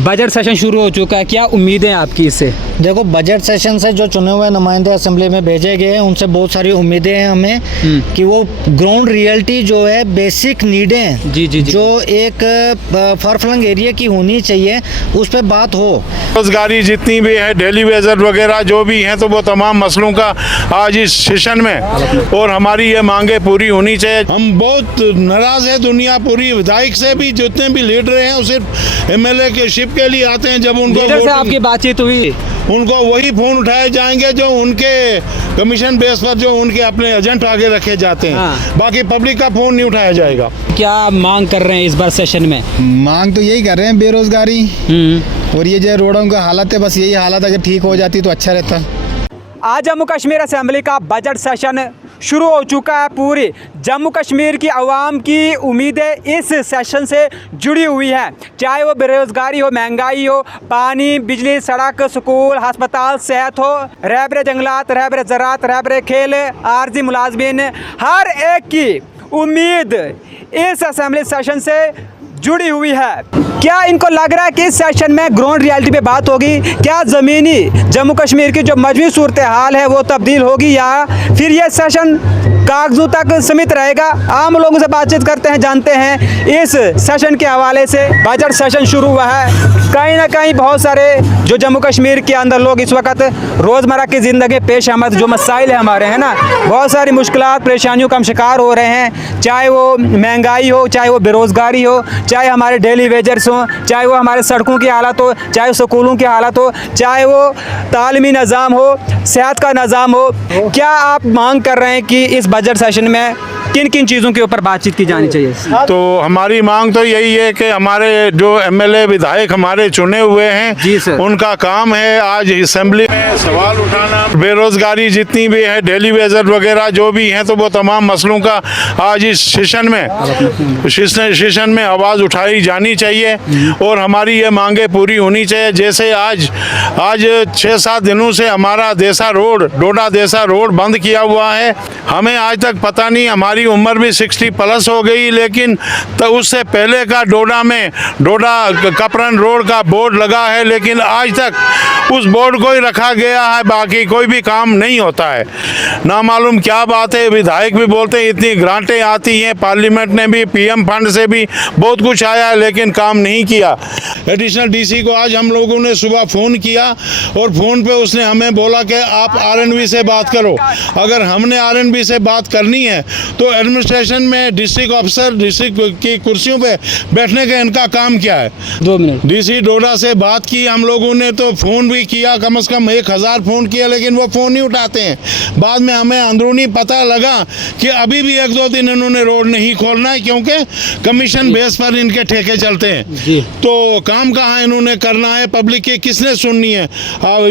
Budget session शुरू हो चुका है, क्या उम्मीदें हैं आपकी इससे? देखो, बजट सेशन से जो चुने हुए नुमाइंदे असेंबली में भेजे गए हैं उनसे बहुत सारी उम्मीदें हैं हमें कि वो ग्राउंड रियलिटी जो है, बेसिक नीडें जी। जो एक फरफ्लंग एरिया की होनी चाहिए उस पर बात हो। रोजगारी जितनी भी है, डेली वेजर वगैरह जो भी हैं, तो वो तमाम मसलों का आज इस सेशन में और हमारी ये मांगे पूरी होनी चाहिए। हम बहुत नाराज है, दुनिया पूरी विधायक से भी, जितने भी लीडर हैं वो सिर्फ एमएलए के शिप के लिए आते हैं। जब उनको लीडर से आपकी बातचीत हुई? उनको वही फोन उठाए जाएंगे जो उनके कमीशन बेस पर जो उनके अपने एजेंट आगे रखे जाते हैं। हाँ। बाकी पब्लिक का फोन नहीं उठाया जाएगा। क्या मांग कर रहे हैं इस बार सेशन में? मांग तो यही कर रहे हैं, बेरोजगारी और ये जो रोडों का हालत है, बस यही हालत अगर ठीक हो जाती तो अच्छा रहता। आज जम्मू कश्मीर असेंबली का बजट सेशन शुरू हो चुका है। पूरी जम्मू कश्मीर की आवाम की उम्मीदें इस सेशन से जुड़ी हुई हैं, चाहे वो बेरोज़गारी हो, महंगाई हो, पानी, बिजली, सड़क, स्कूल, अस्पताल, सेहत हो, रहबरे जंगलात, रहबरे ज़राअत, रहबरे खेल, आर्जी मुलाजमीन, हर एक की उम्मीद इस असेंबली सेशन से जुड़ी हुई है। क्या इनको लग रहा है कि इस सेशन में ग्राउंड रियलिटी पे बात होगी? क्या ज़मीनी जम्मू कश्मीर की जो मजबूत सूरत हाल है वो तब्दील होगी, या फिर ये सेशन कागजों तक सीमित रहेगा? आम लोगों से बातचीत करते हैं, जानते हैं इस सेशन के हवाले से। बजट सेशन शुरू हुआ है, कहीं ना कहीं बहुत सारे जो जम्मू कश्मीर के अंदर लोग इस वक्त रोज़मर्रा की ज़िंदगी पेश आमद जो मसाइल है हमारे, है ना, बहुत सारी मुश्किलात परेशानियों का हम शिकार हो रहे हैं, चाहे वो महंगाई हो, चाहे वो बेरोज़गारी हो, चाहे हमारे डेली वेजर्स हों, चाहे वो हमारे सड़कों की हालत हो, चाहे स्कूलों की हालत हो, चाहे वो तालीमी निज़ाम हो, सेहत का निज़ाम हो। क्या आप मांग कर रहे हैं कि इस बजट सेशन में किन किन चीज़ों के ऊपर बातचीत की जानी चाहिए? तो हमारी मांग तो यही है कि हमारे जो एमएलए विधायक हमारे चुने हुए हैं, जी सर, उनका काम है आज असेंबली में सवाल उठाना। बेरोजगारी जितनी भी है, डेली वेजर वगैरह जो भी हैं, तो वो तमाम मसलों का आज इस सेशन में आवाज़ उठाई जानी चाहिए और हमारी ये मांगे पूरी होनी चाहिए। जैसे आज 6-7 दिनों से हमारा डोडा देसा रोड बंद किया हुआ है। हमें आज तक पता नहीं, हमारी उम्र भी 60+ हो गई, लेकिन तो उससे पहले का डोडा कपरन रोड का बोर्ड लगा है, लेकिन आज तक उस बोर्ड को ही रखा गया है, बाकी कोई भी काम नहीं होता है। ना मालूम क्या बात है, विधायक भी बोलते हैं इतनी ग्रांटें आती हैं, पार्लियामेंट ने भी पीएम फंड से भी बहुत कुछ आया है, लेकिन काम नहीं किया। एडिशनल डीसी को आज हम लोगों ने सुबह फ़ोन किया और फ़ोन पे उसने हमें बोला कि आप आरएनबी से बात करो। अगर हमने आरएनबी से बात करनी है तो एडमिनिस्ट्रेशन में डिस्ट्रिक्ट ऑफिसर, डिस्ट्रिक्ट की कुर्सियों पे बैठने का इनका काम क्या है? 2 मिनट। डीसी डोडा से बात की हम लोगों ने, तो फ़ोन भी किया, कम से कम 1000 फ़ोन किया, लेकिन वो फ़ोन नहीं उठाते हैं। बाद में हमें अंदरूनी पता लगा कि अभी भी 1-2 दिन इन्होंने रोड नहीं खोलना है, क्योंकि कमीशन बेस पर इनके ठेके चलते हैं। तो काम कहाँ इन्होंने करना है, पब्लिक की किसने सुननी है?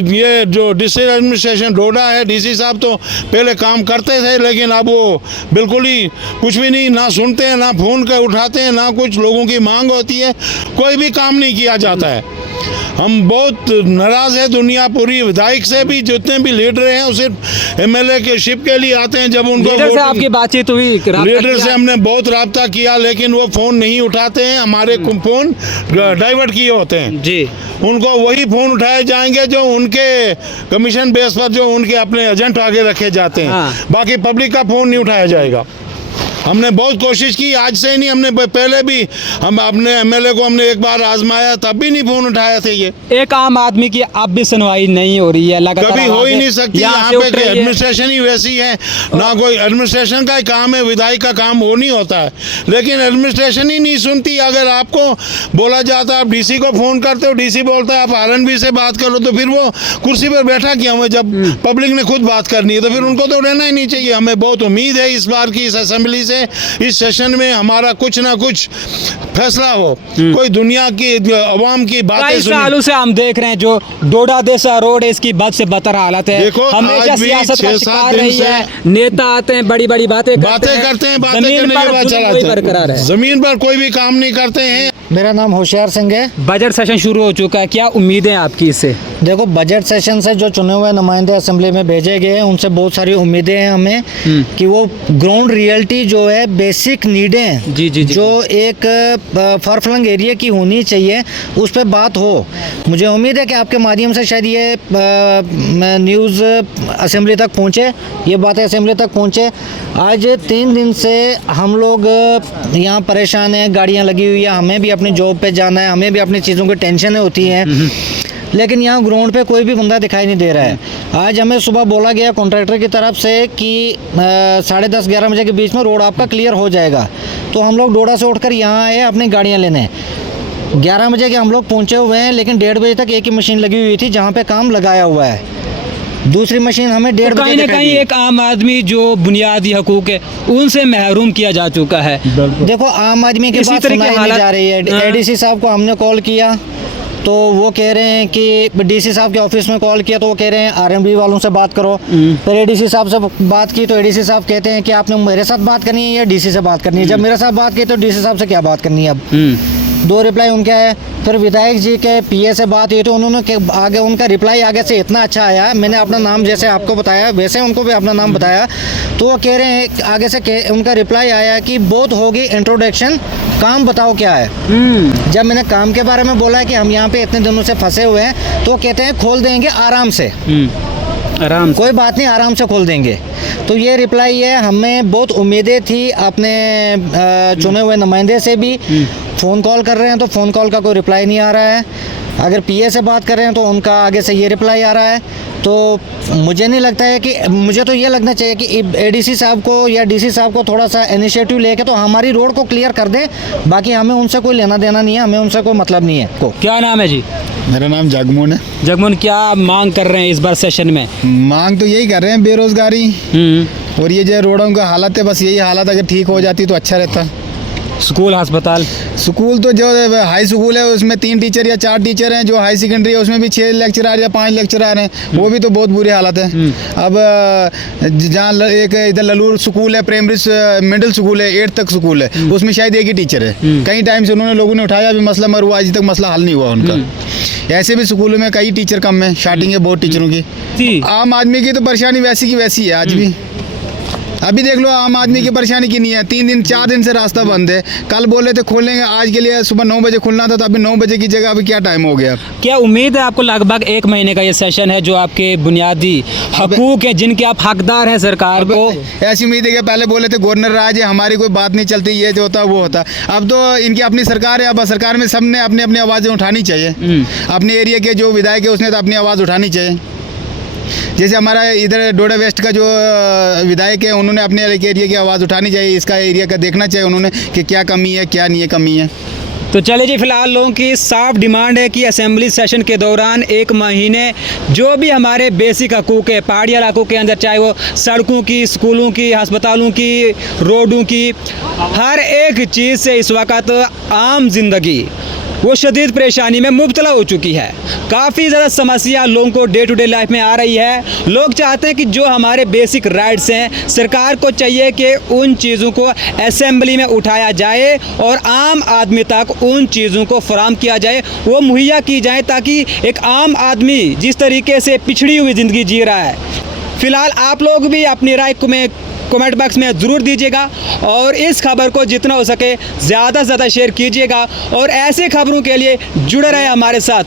ये जो डिस्ट्रिक्ट एडमिनिस्ट्रेशन डोडा है, डीसी साहब तो पहले काम करते थे, लेकिन अब वो बिल्कुल ही कुछ भी नहीं, ना सुनते हैं, ना फ़ोन कर उठाते हैं, ना कुछ लोगों की मांग होती है, कोई भी काम नहीं किया जाता है। हम बहुत नाराज़ है, दुनिया पूरी विधायक से भी, जितने भी लीडर हैं वो सिर्फ एमएलए के शिप के लिए आते हैं। जब उनको लीडर से आपकी बातचीत हुई? लीडर से हमने बहुत रब्ता किया, लेकिन वो फ़ोन नहीं उठाते हैं, हमारे फ़ोन डाइवर्ट किए होते हैं जी। उनको वही फ़ोन उठाए जाएंगे जो उनके कमीशन बेस पर जो उनके अपने एजेंट आगे रखे जाते हैं। हाँ। बाकी पब्लिक का फ़ोन नहीं उठाया जाएगा। हमने बहुत कोशिश की, आज से नहीं, हमने पहले भी हम अपने एमएलए को हमने एक बार आजमाया, तब भी नहीं फ़ोन उठाया थे। ये एक आम आदमी की अब भी सुनवाई नहीं हो रही है, लगातार कभी हो ही नहीं सकती। यहाँ पे एडमिनिस्ट्रेशन ही वैसी है, ना कोई एडमिनिस्ट्रेशन का ही काम है, विधायक का काम वो नहीं होता है, लेकिन एडमिनिस्ट्रेशन ही नहीं सुनती। अगर आपको बोला जाता है आप डीसी को फ़ोन करते हो, डीसी बोलता है आप आरएनबी से बात करो, तो फिर वो कुर्सी पर बैठा क्यों है? जब पब्लिक ने खुद बात करनी है तो फिर उनको तो रहना ही नहीं चाहिए। हमें बहुत उम्मीद है इस बार की इस असेंबली से, इस सेशन में हमारा कुछ ना कुछ फैसला हो, कोई दुनिया की अवाम की बातें। कई सालों से हम देख रहे हैं जो डोडा देसा रोड है, इसकी बद से बदतर हालत है। देखो, हमेशा सियासत का शिकार रही है, नेता आते हैं, बड़ी बड़ी बातें करते हैं, बातें करने के बाद चला जाता है, जमीन पर कोई भी काम नहीं करते हैं। मेरा नाम होशियार सिंह है। बजट सेशन शुरू हो चुका है, क्या उम्मीदें हैं आपकी इससे? देखो, बजट सेशन से जो चुने हुए नुमाइंदे असेंबली में भेजे गए हैं उनसे बहुत सारी उम्मीदें हैं हमें कि वो ग्राउंड रियलिटी जो है, बेसिक नीडें जी। जो एक फरफ्लंग एरिया की होनी चाहिए उस पर बात हो। मुझे उम्मीद है कि आपके माध्यम से शायद ये न्यूज़ असेंबली तक पहुँचे, ये बातें असेंबली तक पहुँचे। आज 3 दिन से हम लोग यहाँ परेशान हैं, गाड़ियाँ लगी हुई है, हमें भी अपनी जॉब पे जाना है, हमें भी अपनी चीज़ों की टेंशनें होती हैं, लेकिन यहाँ ग्राउंड पे कोई भी बंदा दिखाई नहीं दे रहा है। आज हमें सुबह बोला गया कॉन्ट्रैक्टर की तरफ से कि 10:30-11 बजे के बीच में रोड आपका क्लियर हो जाएगा। तो हम लोग डोडा से उठकर यहाँ आए अपनी गाड़ियाँ लेने। 11 बजे के हम लोग पहुँचे हुए हैं, लेकिन 1:30 बजे तक एक ही मशीन लगी हुई थी जहाँ पे काम लगाया हुआ है। दूसरी मशीन हमें 1:30 तो बजे कहीं ना कहीं एक आम आदमी जो बुनियादी हकूक है उनसे महरूम किया जा चुका है। देखो, आम आदमी की इसी बात तरह की सुनाई नहीं हालत- जा रही है। हाँ। एडीसी साहब को हमने कॉल किया तो वो कह रहे हैं कि डीसी साहब के ऑफिस में कॉल किया तो वो कह रहे हैं आरएमबी वालों से बात करो। फिर एडीसी साहब से बात की तो एडीसी साहब कहते हैं कि आपने मेरे साथ बात करनी है या डीसी से बात करनी है। जब मेरे साथ बात की तो डीसी साहब से क्या बात करनी है? अब 2 रिप्लाई उनके है। फिर विधायक जी के पीए से बात हुई तो उन्होंने आगे उनका रिप्लाई आगे से इतना अच्छा आया, मैंने अपना नाम जैसे आपको बताया वैसे उनको भी अपना नाम बताया, तो वो कह रहे हैं आगे से उनका रिप्लाई आया कि बहुत होगी इंट्रोडक्शन, काम बताओ क्या है। जब मैंने काम के बारे में बोला कि हम यहाँ पे इतने दिनों से फंसे हुए हैं तो कहते हैं खोल देंगे आराम से। आराम से। कोई बात नहीं, आराम से खोल देंगे। तो ये रिप्लाई है। हमें बहुत उम्मीदें थी अपने चुने हुए नुमाइंदे से भी। फ़ोन कॉल कर रहे हैं तो फ़ोन कॉल का कोई रिप्लाई नहीं आ रहा है। अगर पीए से बात कर रहे हैं तो उनका आगे से ये रिप्लाई आ रहा है। तो मुझे नहीं लगता है कि, मुझे तो ये लगना चाहिए कि एडीसी साहब को या डीसी साहब को थोड़ा सा इनिशिएटिव लेके तो हमारी रोड को क्लियर कर दें। बाकी हमें उनसे कोई लेना देना नहीं है, हमें उनसे कोई मतलब नहीं है को। क्या नाम है जी? मेरा नाम जगमोहन है। जगमोहन, क्या मांग कर रहे हैं इस बार सेशन में? मांग तो यही कर रहे हैं, बेरोजगारी और ये जो रोडों का हालत है, बस यही हालत अगर ठीक हो जाती तो अच्छा रहता। स्कूल, अस्पताल? स्कूल तो जो हाई स्कूल है उसमें 3 टीचर या 4 टीचर हैं। जो हाई सेकेंडरी है उसमें भी 6 लेक्चरार या 5 लेक्चरार हैं, वो भी तो बहुत बुरी हालत है। अब जहाँ एक इधर ललूर स्कूल है, प्राइमरी मिडिल स्कूल है, 8 तक स्कूल है, उसमें शायद एक ही टीचर है। कई टाइम से उन्होंने लोगों ने उठाया भी मसला, मगर वो आज तक मसला हल नहीं हुआ उनका। ऐसे भी स्कूलों में कई टीचर कम है, शार्टिंग है बहुत टीचरों की। आम आदमी की तो परेशानी वैसी की वैसी है आज भी। अभी देख लो आम आदमी की परेशानी कितनी है। 3 दिन 4 दिन से रास्ता बंद है। कल बोले थे खोलेंगे, आज के लिए सुबह 9 बजे खुलना था तो अभी 9 बजे की जगह अभी क्या टाइम हो गया। क्या उम्मीद है आपको? लगभग 1 महीने का ये सेशन है, जो आपके बुनियादी हकूक हैं जिनके आप हकदार हैं सरकार को। ऐसी उम्मीद है कि पहले बोले थे गवर्नर राज है, हमारी कोई बात नहीं चलती, ये जो होता वो होता। अब तो इनकी अपनी सरकार है, अब सरकार में सबने अपनी अपनी आवाज़ें उठानी चाहिए। अपने एरिया के जो विधायक है उसने तो अपनी आवाज़ उठानी चाहिए। जैसे हमारा इधर डोडा वेस्ट का जो विधायक है उन्होंने अपने एरिया की आवाज़ उठानी चाहिए, इसका एरिया का देखना चाहिए उन्होंने कि क्या कमी है क्या नहीं है कमी है। तो चले जी, फिलहाल लोगों की साफ डिमांड है कि असेंबली सेशन के दौरान 1 महीने जो भी हमारे बेसिक हकूक़ है पहाड़ी इलाकों के अंदर, चाहे वो सड़कों की, स्कूलों की, अस्पतालों की, रोडों की, हर एक चीज़ से इस वक्त आम जिंदगी वो शदीद परेशानी में मुब्तला हो चुकी है। काफ़ी ज़्यादा समस्या लोगों को डे टू डे लाइफ में आ रही है। लोग चाहते हैं कि जो हमारे बेसिक राइट्स हैं, सरकार को चाहिए कि उन चीज़ों को असेंबली में उठाया जाए और आम आदमी तक उन चीज़ों को फराहम किया जाए, वो मुहैया की जाए, ताकि एक आम आदमी जिस तरीके से पिछड़ी हुई ज़िंदगी जी रहा है। फ़िलहाल आप लोग भी अपनी राय में कमेंट बॉक्स में ज़रूर दीजिएगा और इस खबर को जितना हो सके ज़्यादा से ज़्यादा शेयर कीजिएगा और ऐसे खबरों के लिए जुड़े रहे हमारे साथ।